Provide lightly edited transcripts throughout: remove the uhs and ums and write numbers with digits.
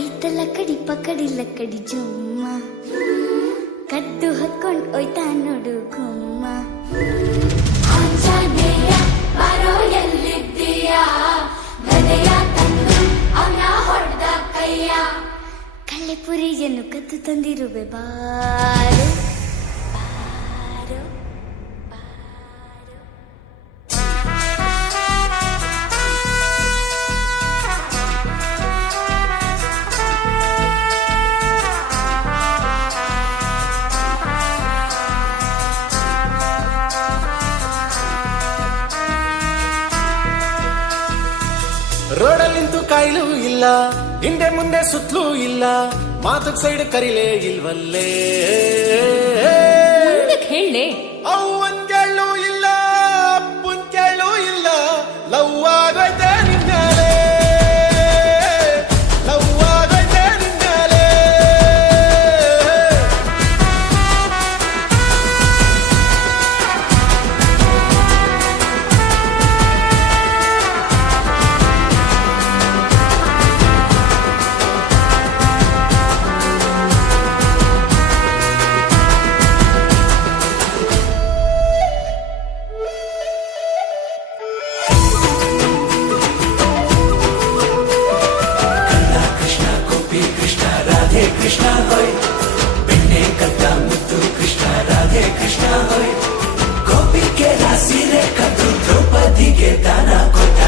ಐತಲ ಕಡಿ ಪಕಡಿ ಲಕ್ಕಡಿ ಜುಮ್ಮ ಕದ್ದು ಹಕ್ಕೊಂಡ್ ಒಯ್ತಾ ನೋಡು ಗುಮ್ಮ ಆಂಜನೇಯ ಬಾರೋ ಎಲ್ಲಿದ್ದೀಯ ಗದೆಯ ತಂದು ಅವನ ಹೊಡೆದ ಕೈಯ ಕಳ್ಳೆಪುರಿಯನ್ನು ಕದ್ದು ತಂದಿರುವೆ ಬಾರು ಬಾರು ರೋಡಲ್ಲಿಂತೂ ಕಾಯಿಲು ಇಲ್ಲ, ಹಿಂದೆ ಮುಂದೆ ಸುತ್ತಲೂ ಇಲ್ಲ, ಮಾತಕ್ ಸೈಡ್ ಕರಿಲೇ ಇಲ್ವಲ್ಲೇ. ಹೇಳಿ ಅವ್ವನ್ ಕೇಳು ಇಲ್ಲ, ಅಪ್ಪನ್ ಕೇಳು ಇಲ್ಲ, ಲವ್ ಆಗೈತೆ ನಿನ್ನಾಲೆ, ಲವ್ ಆಗೈತೆ ನಿನ್ನಾಲೆ. ಕೃಷ್ಣ ಹೋಯ್ ಬೆಣ್ಣೆ ಕದ್ದ ಮುದ್ದು ಕೃಷ್ಣ ರಾಧೆ ಕೃಷ್ಣ ಹೋಯ್ ಗೋಪಿಗೆ ಸೀರೆ ಕದ್ದು ದ್ರೌಪದಿಗೆ ದಾನ ಕೊಟ್ಟ.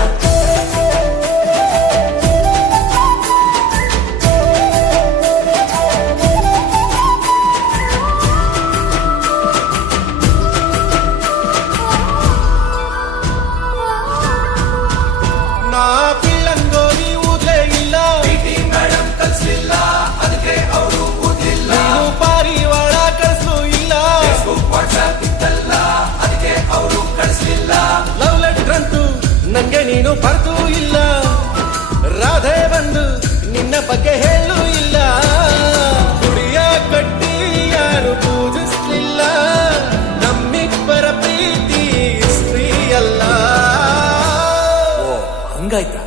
ನಾ ಪಿಳ್ಳಂಗೋರಿ ಊದ್ಲೇ ಇಲ್ಲ, ಮೇಡಮ್ ಕಲ್ಸ್ಲಿಲ್ಲ, ಅದಕ್ಕೆ ಅವರು ಊದ್ಲಿಲ್ಲ. ನೀನು ಪಾರಿವಾಳ ಕಳಿಸ್ಲೂ ಇಲ್ಲ, ಫೇಸ್ಬುಕ್ ವಾಟ್ಸ್ಆಪ್ ಇತ್ತಲ್ಲ, ಅದಕ್ಕೆ ಅವರು ಕಳಿಸ್ಲಿಲ್ಲ. ಲವ್ ಲೆಟರ್ ಅಂತೂ ನಂಗೆ ನೀನು ಬರ್ದೂ ಇಲ್ಲ, ರಾಧೆ ಬಂದು ನಿನ್ನ ಬಗ್ಗೆ ಹೇಳೂ ಇಲ್ಲ. ಗುಡಿಯ ಕಟ್ಟಿ ಯಾರು ಪೂಜಿಸ್ಲಿಲ್ಲ, ನಮ್ಮಿಬ್ಬರ ಪ್ರೀತಿ ಸ್ತ್ರೀ ಅಲ್ಲ. ಹಂಗಾಯ್ತಾ?